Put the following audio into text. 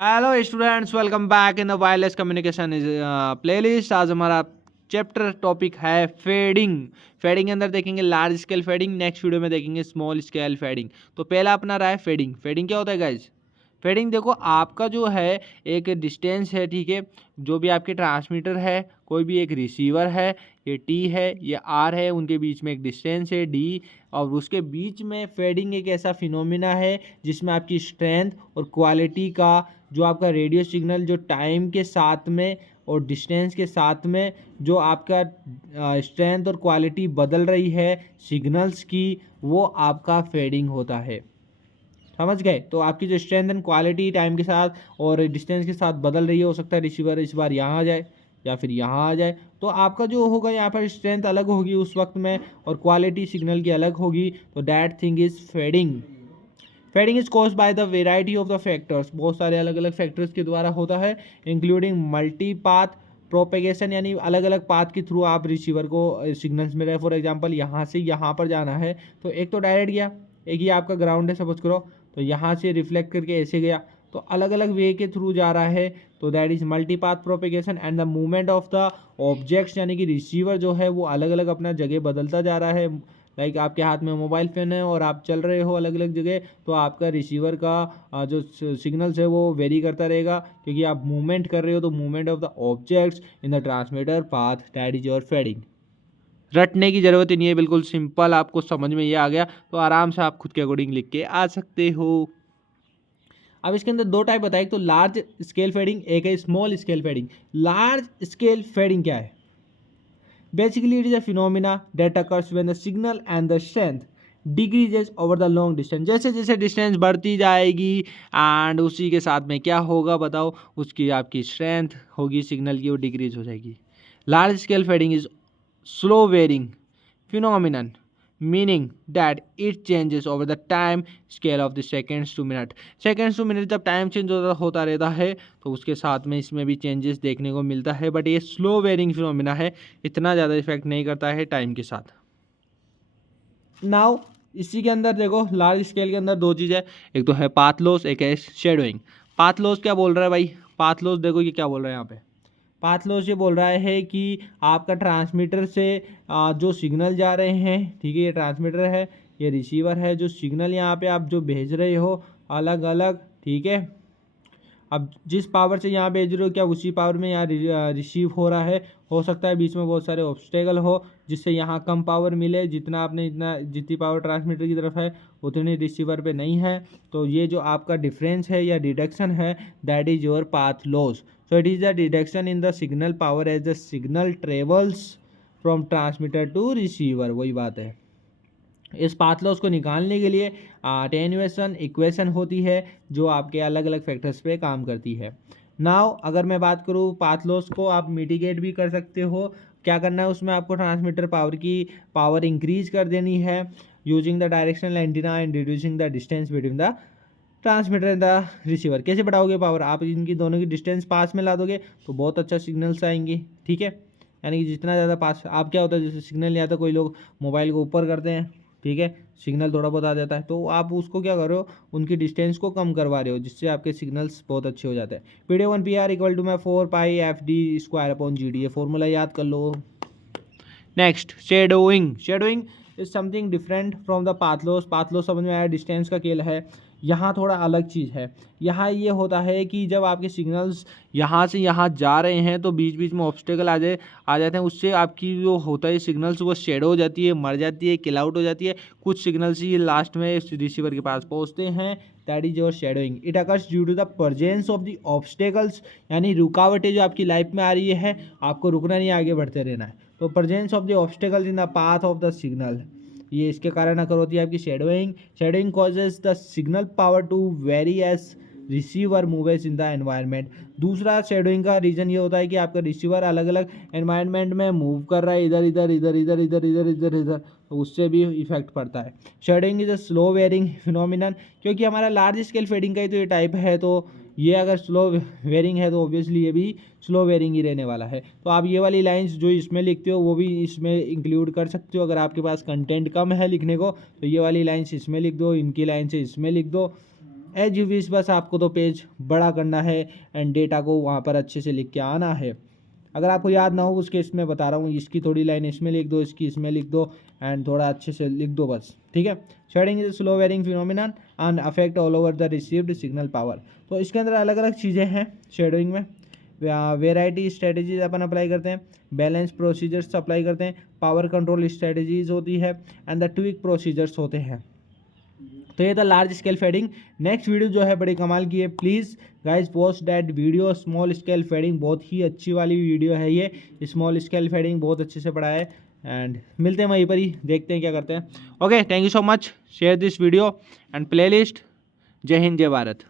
Hello students, welcome back in the wireless communication playlist. आज हमारा chapter topic है fading. Fading के अंदर देखेंगे large scale fading, next video में देखेंगे स्मॉल स्केल फेडिंग। तो पहला अपना रहा है फेडिंग। फेडिंग क्या होता है गाइज? फेडिंग देखो, आपका जो है एक डिस्टेंस है, ठीक है, जो भी आपके ट्रांसमीटर है, कोई भी एक रिसीवर है, ये टी है, ये आर है, उनके बीच में एक डिस्टेंस है डी, और उसके बीच में फेडिंग एक ऐसा फिनोमिना है जिसमें आपकी स्ट्रेंथ और क्वालिटी का जो आपका रेडियो सिग्नल जो टाइम के साथ में और डिस्टेंस के साथ में जो आपका स्ट्रेंथ और क्वालिटी बदल रही है सिग्नल्स की, वो आपका फेडिंग होता है। समझ गए? तो आपकी जो स्ट्रेंथ एंड क्वालिटी टाइम के साथ और डिस्टेंस के साथ बदल रही है, हो सकता है रिसीवर इस बार यहाँ आ जाए या फिर यहाँ आ जाए, तो आपका जो होगा यहाँ पर स्ट्रेंथ अलग होगी उस वक्त में और क्वालिटी सिग्नल की अलग होगी। तो that thing is fading. Fading is caused by the variety of the factors. बहुत सारे अलग अलग फैक्टर्स के द्वारा होता है, इंक्लूडिंग मल्टी पाथ प्रोपेगेशन, यानी अलग अलग पाथ के थ्रू आप रिसीवर को सिग्नल्स मिल रहे हैं। फॉर एग्जांपल यहाँ से यहाँ पर जाना है तो एक तो डायरेक्ट गया, एक ही आपका ग्राउंड है सपोज करो, तो यहाँ से रिफ्लेक्ट करके ऐसे गया, तो अलग अलग वे के थ्रू जा रहा है। तो that is multi path propagation. And the movement of the objects, यानी कि रिसीवर जो है वो अलग अलग अपना जगह बदलता जा रहा है। लाइक आपके हाथ में मोबाइल फ़ोन है और आप चल रहे हो अलग अलग जगह, तो आपका रिसीवर का जो सिग्नल्स है वो वेरी करता रहेगा, क्योंकि आप मूवमेंट कर रहे हो। तो movement of the objects in the transmitter path, that is your fading. रटने की ज़रूरत ही नहीं है, बिल्कुल सिंपल, आपको समझ में ये आ गया तो आराम से आप खुद के अकॉर्डिंग लिख के आ सकते हो। अब इसके अंदर दो टाइप बताए, तो लार्ज स्केल फेडिंग, एक है small scale fading. Large scale fading क्या है? Basically, it is a phenomena that occurs when the signal and the strength decreases over the long distance। जैसे जैसे डिस्टेंस बढ़ती जाएगी एंड उसी के साथ में क्या होगा बताओ, उसकी आपकी स्ट्रेंथ होगी सिग्नल की, वो डिक्रीज हो जाएगी। Large scale fading is slow varying phenomenon, meaning that it changes over the time scale of the seconds to minute। seconds to minute जब टाइम चेंज होता रहता है तो उसके साथ में इसमें भी चेंजेस देखने को मिलता है, बट ये स्लो वेरिंग फिनोमिना है, इतना ज़्यादा इफेक्ट नहीं करता है टाइम के साथ। नाउ इसी के अंदर देखो, लार्ज स्केल के अंदर दो चीज़ है, एक तो है पाथ लॉस, एक है शेडोइंग। पाथ लॉस क्या बोल रहा है भाई? पाथ लॉस देखो ये क्या बोल रहा है यहाँ पे। पाथ लॉस ये बोल रहा है कि आपका ट्रांसमीटर से जो सिग्नल जा रहे हैं, ठीक है, ये ट्रांसमीटर है, ये रिसीवर है, जो सिग्नल यहाँ पे आप जो भेज रहे हो अलग अलग, ठीक है, अब जिस पावर से यहाँ भेज रहे हो क्या उसी पावर में यहाँ रिसीव हो रहा है। हो सकता है बीच में बहुत सारे ऑब्स्टेकल हो जिससे यहाँ कम पावर मिले, जितना आपने इतना जितनी पावर ट्रांसमीटर की तरफ है उतनी रिसीवर पे नहीं है। तो ये जो आपका डिफरेंस है या डिडक्शन है, that is your path loss. So it is the deduction in the signal power as the signal travels from transmitter to receiver. वही बात है। इस पाथ लॉस को निकालने के लिए अटेन्यूएशन इक्वेशन होती है जो आपके अलग अलग फैक्टर्स पे काम करती है। नाउ अगर मैं बात करूँ पाथ लॉस को आप मिटिगेट भी कर सकते हो। क्या करना है उसमें? आपको ट्रांसमीटर पावर की पावर इंक्रीज कर देनी है using the directional antenna and reducing the distance between the transmitter and the receiver. कैसे बढ़ाओगे पावर? आप इनकी दोनों की डिस्टेंस पास में ला दोगे तो बहुत अच्छा सिग्नल्स आएंगे, ठीक है। यानी कि जितना ज़्यादा पास, आप क्या होता है जैसे सिग्नल नहीं आता, कोई लोग मोबाइल को ऊपर करते हैं, ठीक है, सिग्नल थोड़ा बहुत आ जाता है, तो आप उसको क्या कर रहे हो, उनकी डिस्टेंस को कम करवा रहे हो, जिससे आपके सिग्नल्स बहुत अच्छे हो जाते हैं। PD1PR इक्वल टू मैं 4πFD² ये फॉर्मूला याद कर लो। Next shadowing. Shadowing is something different from the path loss. Path loss समझ में आया, डिस्टेंस का खेल है। यहाँ थोड़ा अलग चीज़ है। यहाँ ये होता है कि जब आपके सिग्नल्स यहाँ से यहाँ जा रहे हैं तो बीच बीच में ऑब्स्टेकल आ जाते हैं, उससे आपकी जो होता है सिग्नल्स वो शेडो हो जाती है, मर जाती है, किल आउट हो जाती है। कुछ सिग्नल्स ही लास्ट में रिसीवर के पास पहुँचते हैं, that is your shadowing. It occurs due to the presence of the obstacles, यानी रुकावटें जो आपकी लाइफ में आ रही है, आपको रुकना नहीं, आगे बढ़ते रहना है। तो presence of the obstacles in the path of the signal, ये इसके कारण अकर होती है आपकी shadowing. Shadowing causes the signal power to vary as receiver moves in the environment. दूसरा शेडोइंग का रीज़न ये होता है कि आपका रिसीवर अलग अलग एनवायरनमेंट में मूव कर रहा है, इधर इधर इधर इधर इधर इधर इधर इधर, तो उससे भी इफेक्ट पड़ता है। Shadowing is a slow varying phenomenon, क्योंकि हमारा लार्ज स्केल फेडिंग का ही तो ये टाइप है, तो ये अगर स्लो वेरिंग है तो ऑब्वियसली ये भी स्लो वेरिंग ही रहने वाला है। तो आप ये वाली लाइंस जो इसमें लिखते हो वो भी इसमें इंक्लूड कर सकते हो। अगर आपके पास कंटेंट कम है लिखने को तो ये वाली लाइंस इसमें लिख दो, इनकी लाइन से इसमें लिख दो, एज यू विश, बस आपको तो पेज बड़ा करना है एंड डेटा को वहाँ पर अच्छे से लिख के आना है। अगर आपको याद ना हो उस केस में बता रहा हूँ, इसकी थोड़ी लाइन इसमें लिख दो, इसकी इसमें लिख दो एंड थोड़ा अच्छे से लिख दो बस, ठीक है। Shading is slow varying phenomenon and affect all over the received signal power. तो इसके अंदर अलग अलग चीज़ें हैं शेडोइंग में। वेराइटी स्ट्रेटजीज अपन अप्लाई करते हैं, बैलेंस प्रोसीजर्स अप्लाई करते हैं, पावर कंट्रोल स्ट्रेटजीज होती है एंड द ट्विक प्रोसीजर्स होते हैं। तो ये था large scale fading. Next video जो है बड़ी कमाल की है, please guys watch that video. Small scale fading बहुत ही अच्छी वाली वीडियो है ये, स्मॉल स्केल फेडिंग बहुत अच्छे से पढ़ा है एंड मिलते हैं वहीं पर ही, देखते हैं क्या करते हैं। Okay, thank you so much, share this video and play list. जय हिंद, जय भारत।